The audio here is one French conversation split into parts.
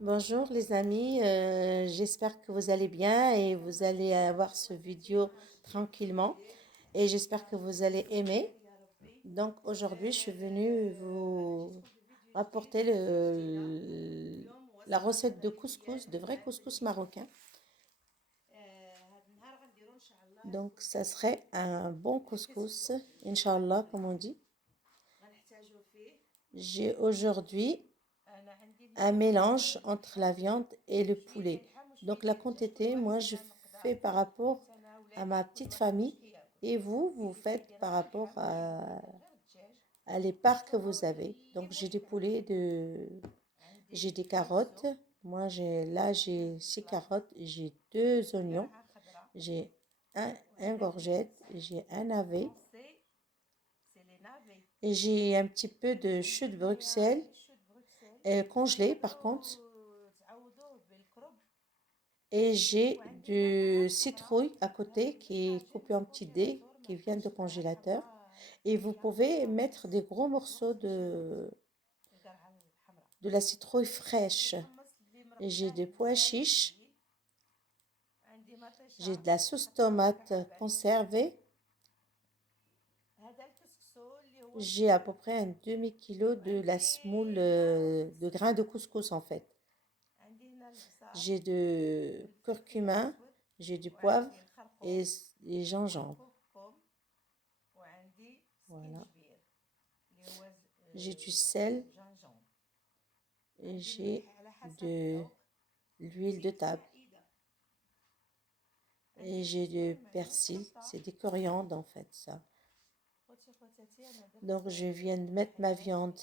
Bonjour les amis, j'espère que vous allez bien et vous allez avoir ce vidéo tranquillement et j'espère que vous allez aimer. Donc aujourd'hui je suis venue vous rapporter la recette de couscous, de vrai couscous marocain. Donc ça serait un bon couscous, Inch'Allah comme on dit. J'ai aujourd'hui un mélange entre la viande et le poulet. Donc la quantité, moi je fais par rapport à ma petite famille et vous faites par rapport à les parts que vous avez. Donc j'ai des poulets, j'ai des carottes. Moi j'ai 6 carottes, j'ai 2 oignons, j'ai un gorgette, j'ai un navet et j'ai un petit peu de chou de Bruxelles congelé par contre. Et j'ai du citrouille à côté qui est coupé en petits dés, qui vient de congélateur. Et vous pouvez mettre des gros morceaux de la citrouille fraîche. Et j'ai des pois chiches, j'ai de la sauce tomate conservée. J'ai à peu près un demi-kilo de la semoule de grains de couscous en fait. J'ai de curcuma, j'ai du poivre et gingembre. Voilà. J'ai du sel et j'ai de l'huile de table. Et j'ai du persil, c'est des coriandres en fait ça. Donc je viens de mettre ma viande.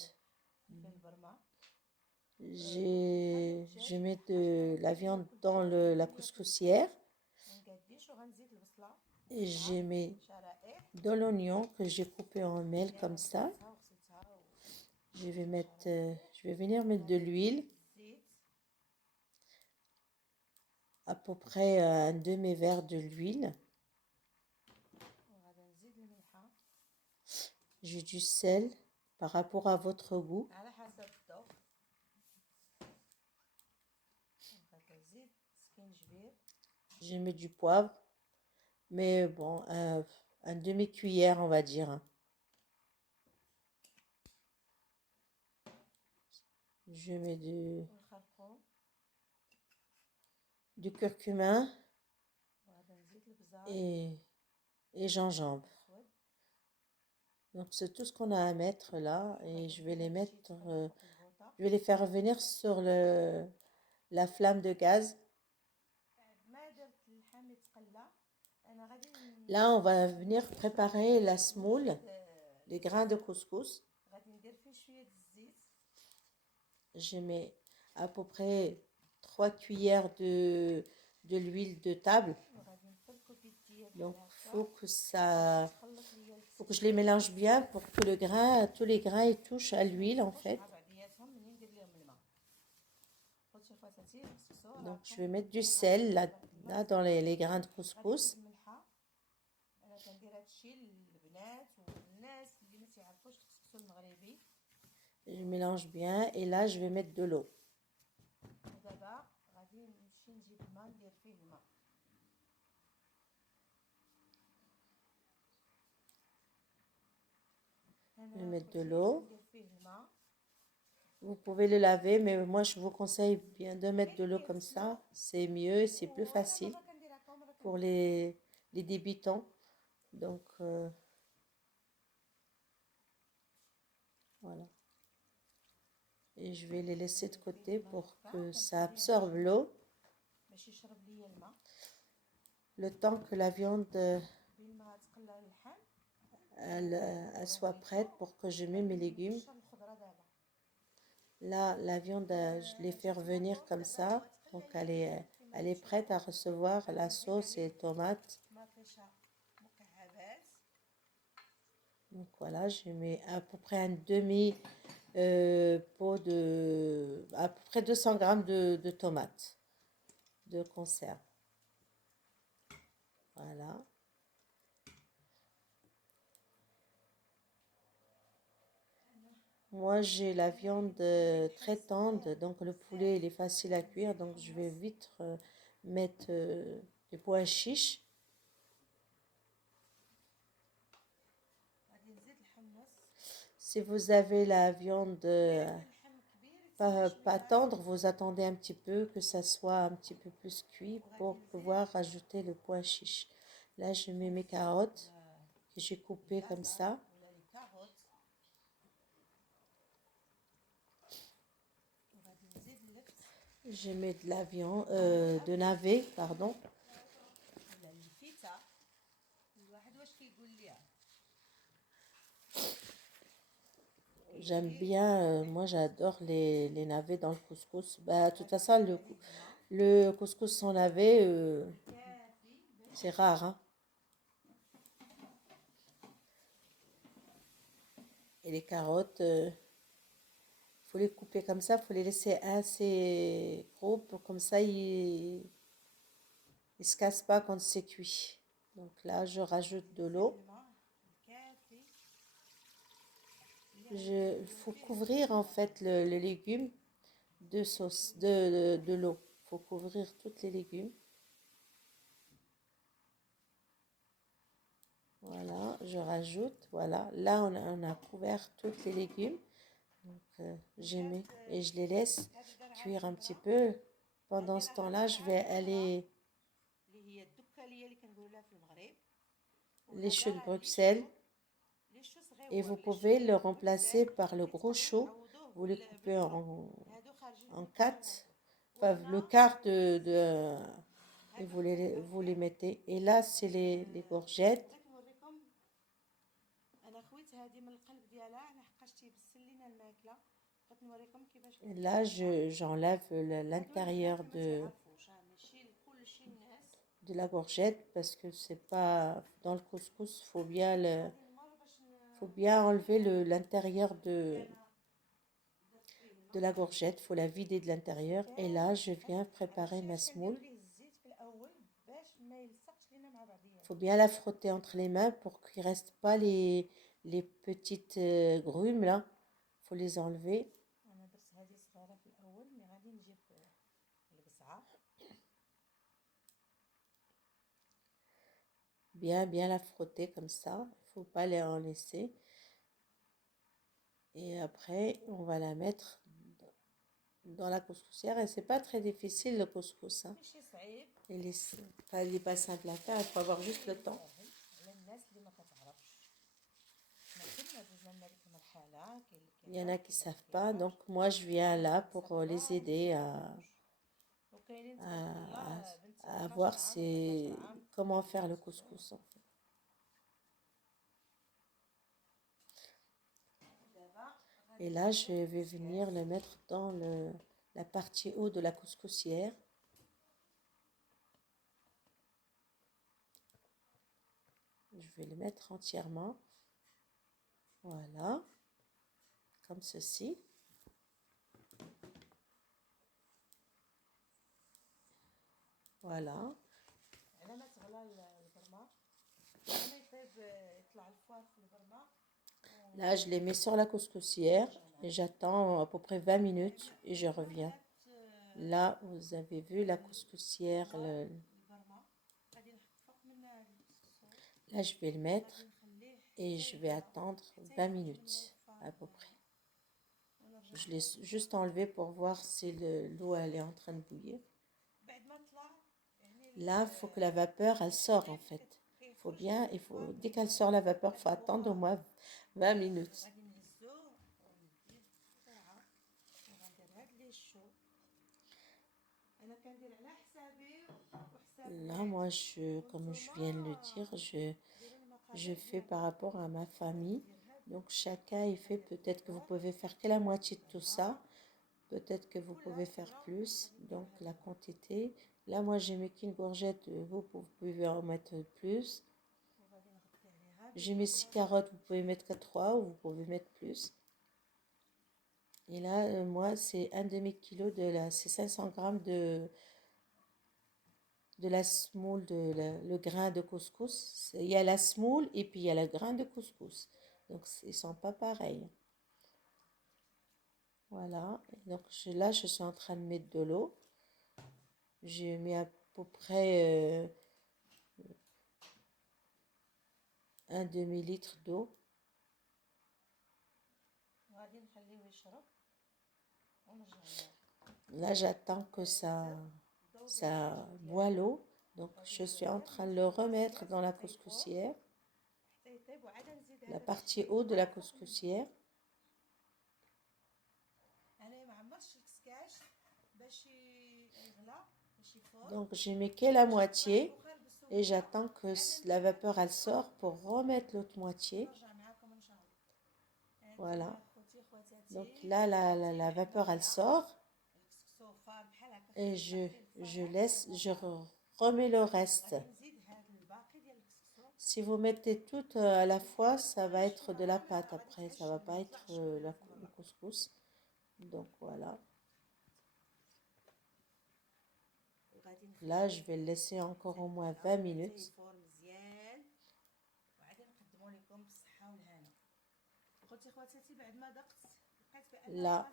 Je mets de la viande dans la couscoussière et j'ai mis de l'oignon que j'ai coupé en lamelles comme ça. Je vais venir mettre de l'huile, à peu près un demi-verre de l'huile. J'ai du sel par rapport à votre goût. J'ai mis du poivre, mais bon, un demi-cuillère on va dire, hein. Je mets du curcuma et, et gingembre. Donc c'est tout ce qu'on a à mettre là et je vais les mettre, je vais les faire revenir sur la flamme de gaz. Là, on va venir préparer la semoule, les grains de couscous. Je mets à peu près 3 cuillères de l'huile de table. Donc, faut que je les mélange bien pour que tous les grains ils touchent à l'huile en fait. Donc, je vais mettre du sel là dans les grains de couscous. Je mélange bien et là, je vais mettre de l'eau. Je vais mettre de l'eau. Vous pouvez le laver, mais moi, je vous conseille bien de mettre de l'eau comme ça. C'est mieux, c'est plus facile pour les débutants. Donc, voilà. Et je vais les laisser de côté pour que ça absorbe l'eau. Le temps que la viande elle soit prête pour que je mette mes légumes. Là, la viande, je l'ai fait revenir comme ça. Donc, elle est prête à recevoir la sauce et les tomates. Donc, voilà, je mets à peu près un demi pot à peu près 200 grammes de tomates de conserve. Voilà. Moi, j'ai la viande très tendre, donc le poulet, il est facile à cuire, donc je vais vite mettre des pois chiches. Si vous avez la viande pas tendre, vous attendez un petit peu que ça soit un petit peu plus cuit pour pouvoir rajouter le pois chiche. Là, je mets mes carottes que j'ai coupées comme ça. Je mets de la viande, de navet, pardon. J'aime bien, moi j'adore les navets dans le couscous. Bah, de toute façon, le couscous sans navet, c'est rare, hein. Et les carottes, faut les couper comme ça, faut les laisser assez gros pour comme ça ils se cassent pas quand c'est cuit. Donc là, je rajoute de l'eau. Faut couvrir en fait le légume de sauce, de l'eau. Faut couvrir tous les légumes. Voilà, je rajoute. Voilà, là on a couvert tous les légumes. Donc j'ai mis et je les laisse cuire un petit peu. Pendant ce temps-là, je vais aller les choux de Bruxelles et vous pouvez le remplacer par le gros chou. Vous les coupez en quatre, enfin le quart et vous les mettez. Et là, c'est les courgettes. Et là, j'enlève l'intérieur de la courgette parce que c'est pas dans le couscous, faut bien enlever l'intérieur de la courgette, faut la vider de l'intérieur. Et là, je viens préparer ma semoule. Faut bien la frotter entre les mains pour qu'il reste pas les petites grumes là. Faut les enlever. Bien la frotter comme ça. Il faut pas les en laisser. Et après, on va la mettre dans la couscoussière. Et c'est pas très difficile le couscous, hein. Il est pas simple à faire. Il faut avoir juste le temps. Il y en a qui savent pas. Donc moi, je viens là pour les aider à voir comment faire le couscous, en fait. Et là, je vais venir le mettre dans la partie haut de la couscoussière. Je vais le mettre entièrement. Voilà. Comme ceci. Voilà. Là, je les mets sur la couscoussière et j'attends à peu près 20 minutes et je reviens. Là, vous avez vu la couscoussière. Là, je vais le mettre et je vais attendre 20 minutes à peu près. Je l'ai juste enlevé pour voir si l'eau elle est en train de bouillir. Là, il faut que la vapeur elle sort en fait. Dès qu'elle sort la vapeur, il faut attendre au moins 20 minutes. Là, moi, comme je viens de le dire, je fais par rapport à ma famille. Donc, chacun, il fait, peut-être que vous pouvez faire que la moitié de tout ça. Peut-être que vous pouvez faire plus. Donc, la quantité. Là, moi, j'ai mis qu'une courgette. Vous pouvez en mettre plus. J'ai mis 6 carottes. Vous pouvez mettre que 3 ou vous pouvez mettre plus. Et là, moi, c'est un demi-kilo c'est 500 grammes de la semoule, le grain de couscous. Il y a la semoule et puis il y a le grain de couscous. Donc, ils sont pas pareils. Voilà. Et donc là, je suis en train de mettre de l'eau. J'ai mis à peu près un demi-litre d'eau. Là, j'attends que ça boit l'eau. Donc, je suis en train de le remettre dans la couscoussière, la partie haute de la couscoussière. Donc, j'ai mis que la moitié et j'attends que la vapeur elle sort pour remettre l'autre moitié. Voilà. Donc là, la vapeur elle sort et je remets le reste. Si vous mettez tout à la fois, ça va être de la pâte après, ça va pas être le couscous. Donc voilà. Là, je vais le laisser encore au moins 20 minutes. Là,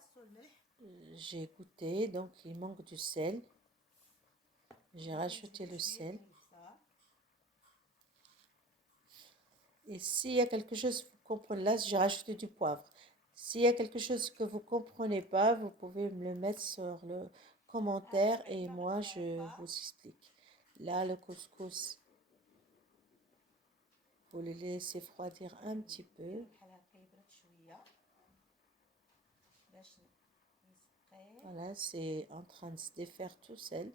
j'ai goûté, donc il manque du sel. J'ai rajouté le sel. Et s'il y a quelque chose que vous comprenez, là, j'ai rajouté du poivre. S'il y a quelque chose que vous comprenez pas, vous pouvez me le mettre sur le commentaire et moi, je vous explique. Là, le couscous, vous le laissez refroidir un petit peu. Voilà, c'est en train de se défaire tout seul.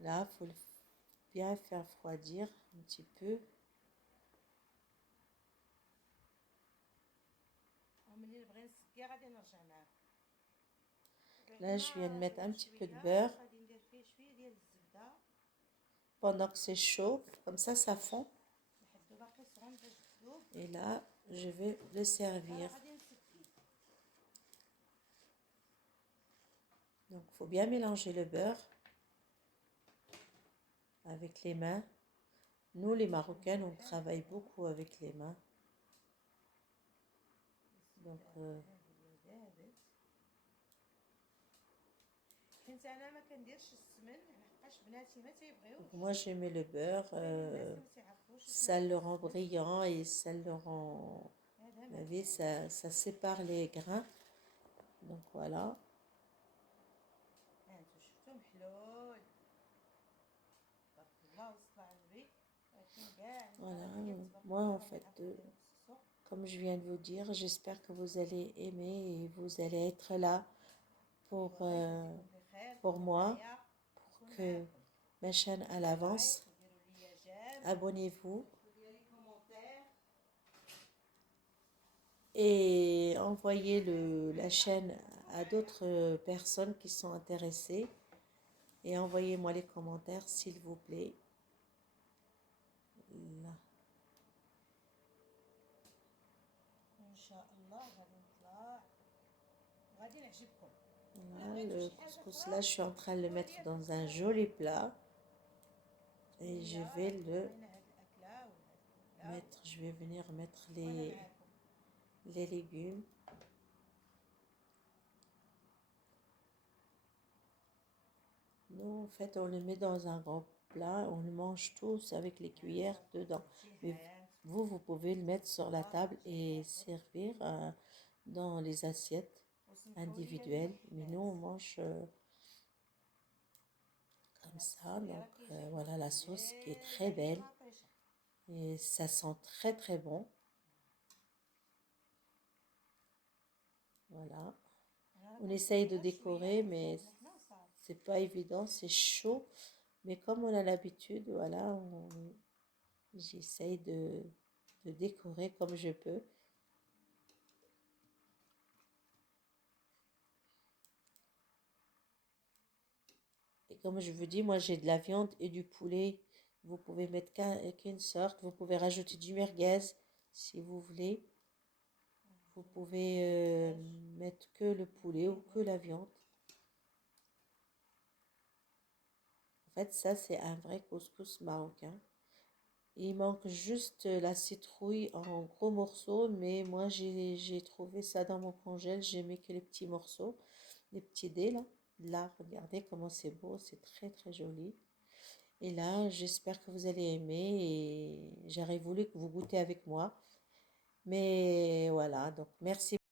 Là, il faut bien faire refroidir un petit peu. Là, je viens de mettre un petit peu de beurre pendant que c'est chaud. Comme ça fond. Et là, je vais le servir. Donc, il faut bien mélanger le beurre avec les mains. Nous, les Marocains, on travaille beaucoup avec les mains. Donc, moi, je mets le beurre. Ça le rend brillant et ça le rend... Vous voyez, ça sépare les grains. Donc, voilà. Voilà, moi en fait, comme je viens de vous dire, j'espère que vous allez aimer et vous allez être là pour moi, pour que ma chaîne à l'avance. Abonnez-vous et envoyez la chaîne à d'autres personnes qui sont intéressées et envoyez-moi les commentaires s'il vous plaît. Là. Voilà, le couscous là, je suis en train de le mettre dans un joli plat et je vais le mettre, je vais venir mettre les légumes. Nous, en fait, on le met dans un grand plat, on le mange tous avec les cuillères dedans. Mais vous pouvez le mettre sur la table et servir dans les assiettes individuelles. Mais nous, on mange comme ça. Donc, voilà la sauce qui est très belle. Et ça sent très, très bon. Voilà. On essaye de décorer, mais c'est pas évident, c'est chaud. Mais comme on a l'habitude, voilà, j'essaye de décorer comme je peux. Et comme je vous dis, moi j'ai de la viande et du poulet. Vous pouvez mettre qu'une sorte. Vous pouvez rajouter du merguez si vous voulez. Vous pouvez mettre que le poulet ou que la viande. En fait, ça c'est un vrai couscous marocain. Il manque juste la citrouille en gros morceaux, mais moi j'ai trouvé ça dans mon congèle. J'ai mis que les petits morceaux, les petits dés là. Là, regardez comment c'est beau, c'est très très joli. Et là, j'espère que vous allez aimer et j'aurais voulu que vous goûtez avec moi. Mais voilà, donc merci.